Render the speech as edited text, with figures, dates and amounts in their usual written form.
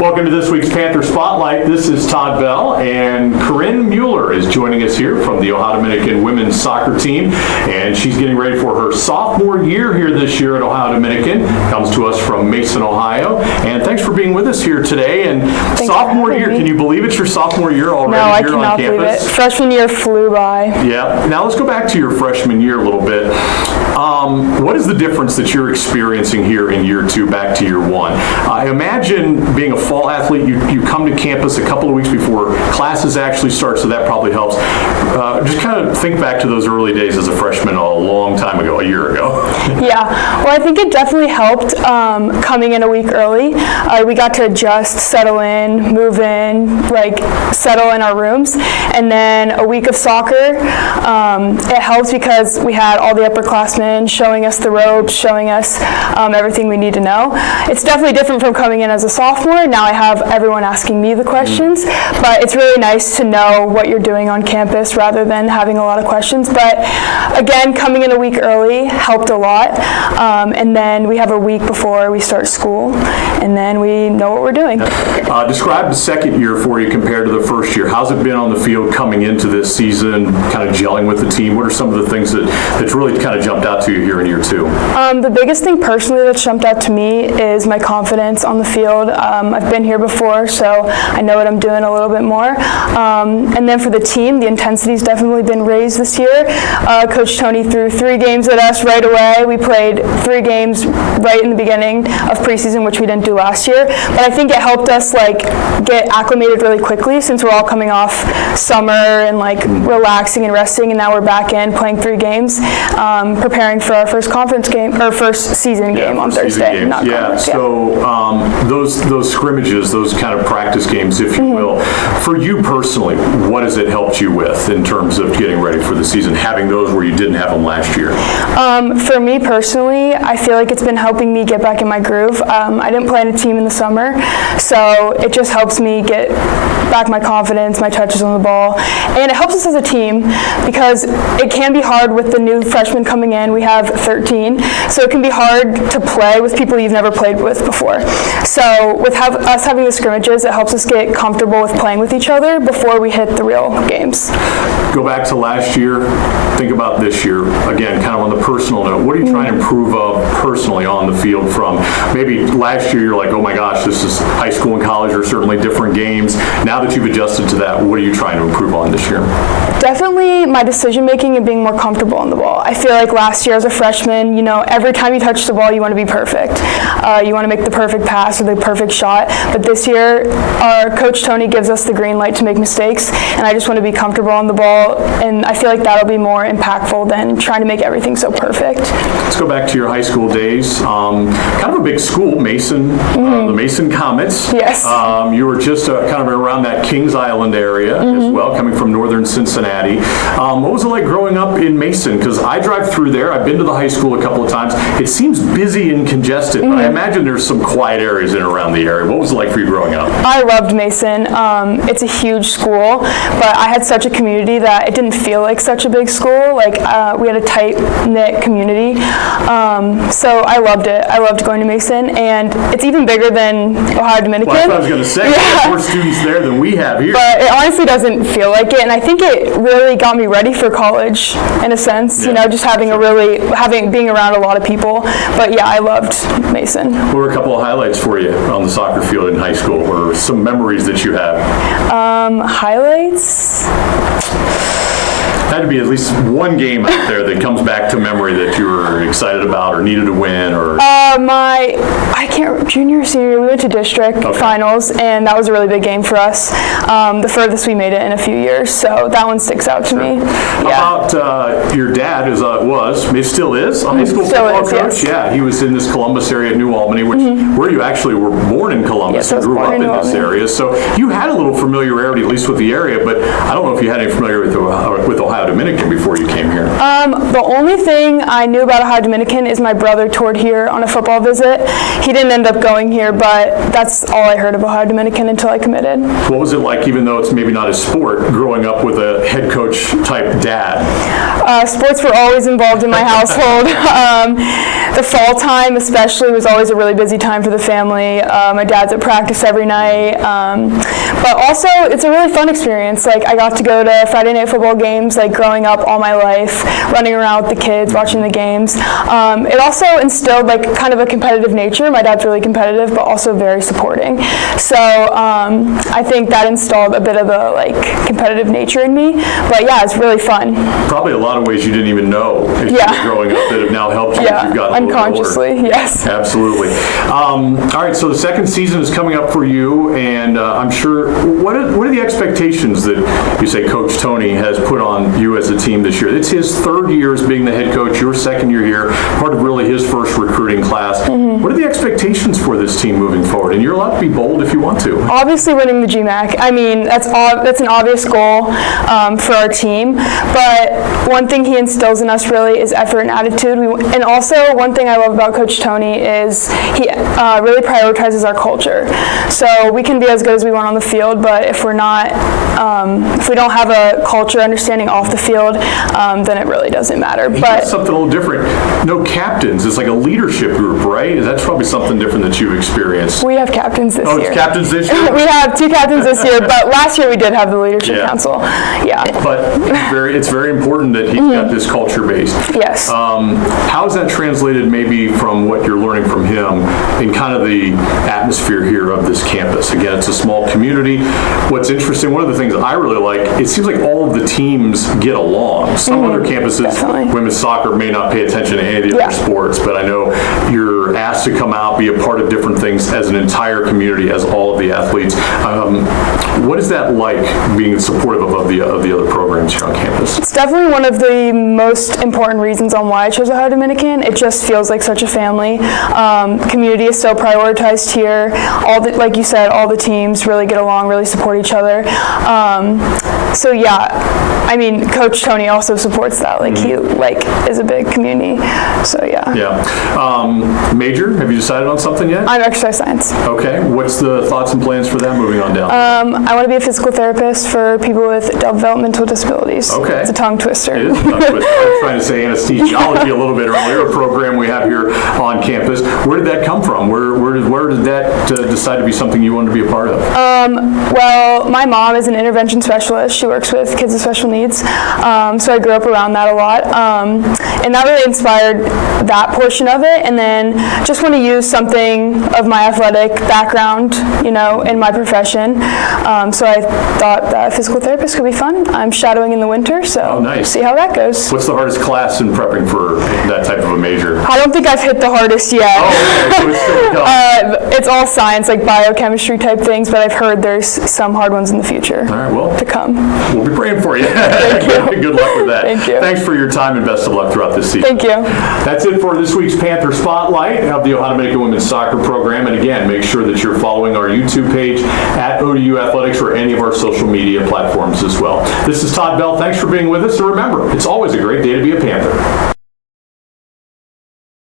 Welcome to this week's Panther Spotlight. This is Todd Bell, and Kerinne Mueller is joining us here from the Ohio Dominican women's soccer team, and she's getting ready for her sophomore year here this year at Ohio Dominican. Comes to us from Mason, Ohio, and thanks for being with us here today. And sophomore year, can you believe it's your sophomore year already here on campus? No, I cannot believe it. Freshman year flew by. Yeah. Now let's go back to your freshman year a little bit. What is the difference that you're experiencing here in year two back to year one? I imagine being a fall athlete, you come to campus a couple of weeks before classes actually start, so that probably helps. Just kind of think back to those early days as a freshman a long time ago, a year ago. Yeah, well, I think it definitely helped coming in a week early. We got to adjust, settle in, move in, settle in our rooms. And then a week of soccer, it helped because we had all the upperclassmen showing us the ropes, showing us everything we need to know. It's definitely different from coming in as a sophomore. Now I have everyone asking me the questions, but it's really nice to know what you're doing on campus rather than having a lot of questions. But again, coming in a week early helped a lot. And then we have a week before we start school, and then we know what we're doing. Describe the second year for you compared to the first year. How's it been on the field coming into this season, kind of gelling with the team? What are some of the things that's really kind of jumped out to you here in year two? The biggest thing personally that's jumped out to me is my confidence on the field. I've been here before, so I know what I'm doing a little bit more. And then for the team, the intensity's definitely been raised this year. Coach Tony threw 3 games at us right away. We played 3 games right in the beginning of preseason, which we didn't do last year. But I think it helped us get acclimated really quickly since we're all coming off summer and relaxing and resting, and now we're back in playing 3 games, preparing for our first conference game or first season game on Thursday. Those scrimmages, those kind of practice games, if you will, for you personally, what has it helped you with in terms of getting ready for the season, having those where you didn't have them last year? For me personally, I feel like it's been helping me get back in my groove. I didn't play in a team in the summer, so it just helps me get back my confidence, my touches on the ball, and it helps us as a team because it can be hard with the new freshmen coming in. We have 13, so it can be hard to play with people you've never played with before. So with us having the scrimmages, it helps us get comfortable with playing with each other before we hit the real games. Go back to last year, think about this year. Again, kind of on the personal note, what are you trying to improve personally on the field from maybe last year you're like, oh my gosh, this is high school and college are certainly different games. Now that you've adjusted to that, what are you trying to improve on this year? Definitely my decision making and being more comfortable on the ball. I feel like last year as a freshman, every time you touch the ball, you want to be perfect. You want to make the perfect pass or the perfect shot. But this year, our coach Tony gives us the green light to make mistakes, and I just want to be comfortable on the ball. And I feel like that'll be more impactful than trying to make everything so perfect. Let's go back to your high school days. Kind of a big school, Mason, the Mason Comets. Yes. You were just kind of around that Kings Island area as well, coming from northern Cincinnati. What was it like growing up in Mason? Because I drive through there. I've been to the high school a couple of times. It seems busy and congested, but I imagine there's some quiet areas in and around the area. What was it like for you growing up? I loved Mason. It's a huge school, but I had such a community that it didn't feel like such a big school. We had a tight-knit community. So I loved it. I loved going to Mason, and it's even bigger than Ohio Dominican. Well, that's what I was going to say. We have more students there than we have here. But it honestly doesn't feel like it, and I think it really got me ready for college in a sense. Just being around a lot of people. But yeah, I loved Mason. What were a couple of highlights for you on the soccer field in high school, or some memories that you have? Highlights? Had to be at least one game out there that comes back to memory that you were excited about or needed to win, or junior or senior year, we went to district finals, and that was a really big game for us. The furthest we made it in a few years, so that one sticks out to me. How about your dad, still is, a high school football coach? Yes. Yeah, he was in this Columbus area, New Albany, where you actually were born in Columbus and grew up in this area. So you had a little familiarity, at least with the area, but I don't know if you had any familiarity with Ohio Dominican before you came here. The only thing I knew about Ohio Dominican is my brother toured here on a football visit. He he didn't end up going here, but that's all I heard of Ohio Dominican until I committed. What was it like, even though it's maybe not a sport, growing up with a head coach type dad? Sports were always involved in my household. The fall time especially was always a really busy time for the family. My dad's at practice every night. But also, it's a really fun experience. Like, I got to go to Friday night football games, like, growing up all my life, running around with the kids, watching the games. It also instilled, like, kind of a competitive nature. My dad's really competitive, but also very supporting. So I think that installed a bit of a, like, competitive nature in me. But yeah, it's really fun. Probably a lot of ways you didn't even know if you were growing up that have now helped you as you've gotten a little unconsciously, older. yes. Absolutely. All right, so the second season is coming up for you, and I'm sure, what are the expectations that you say Coach Tony has put on you as a team this year? It's his third year as being the head coach, your second year here, part of really his first recruiting class. What are the expectations for this team moving forward? And you're allowed to be bold if you want to. Obviously winning the GMAC. I mean, that's an obvious goal for our team, but one thing he instills in us really is effort and attitude. And also, one thing I love about Coach Tony is he really prioritizes our culture. So we can be as good as we want on the field, but if we're not, if we don't have a culture understanding off the field, then it really doesn't matter. But something a little different. No captains. It's like a leadership group, right? That's probably something different that you've experienced. We have captains this year. Oh, it's captains this year? We have 2 captains this year, but last year we did have the leadership council. Yeah. But it's very important that he's got this culture based. Yes. How is that translated maybe from what you're learning from him in kind of the atmosphere here of this campus? Again, it's a small community. What's interesting, one of the things I really like, it seems like all of the teams get along. Some other campuses, women's soccer may not pay attention to any of the other sports, but I know you're asked to come out, be a part of different things as an entire community, as all of the athletes. What is that like, being supportive of the other programs here on campus? It's definitely one of the most important reasons on why I chose Ohio Dominican. It just feels like such a family. Community is so prioritized here. Like you said, all the teams really get along, really support each other. So yeah, I mean, Coach Tony also supports that. Like he is a big community. So yeah. Yeah. Major? Have you decided on something yet? I'm exercise science. Okay. What's the thoughts and plans for that moving on down? I want to be a physical therapist for people with developmental disabilities. Okay. It's a tongue twister. It is a tongue twister. I was trying to say anesthesiology a little bit earlier, a program we have here on campus. Where did that come from? Where did that decide to be something you wanted to be a part of? Well, my mom is an intervention specialist. She works with kids with special needs. So I grew up around that a lot. And that really inspired that portion of it. And then just want to use something of my athletic background, in my profession. So I thought that physical therapist could be fun. I'm shadowing in the winter, so see how that goes. What's the hardest class in prepping for that type of a major? I don't think I've hit the hardest yet. Oh, okay. So it's still to come. It's all science, like biochemistry type things, but I've heard there's some hard ones in the future to come. We'll be praying for you. Thank you. Good luck with that. Thank you. Thanks for your time and best of luck throughout this season. Thank you. That's it for this week's Panther Spotlight of the Ohio Dominican Women's Soccer Program. And again, make sure that you're following our YouTube page at ODU Athletics or any of our social media platforms as well. This is Todd Bell. Thanks for being with us. And remember, it's always a great day to be a Panther.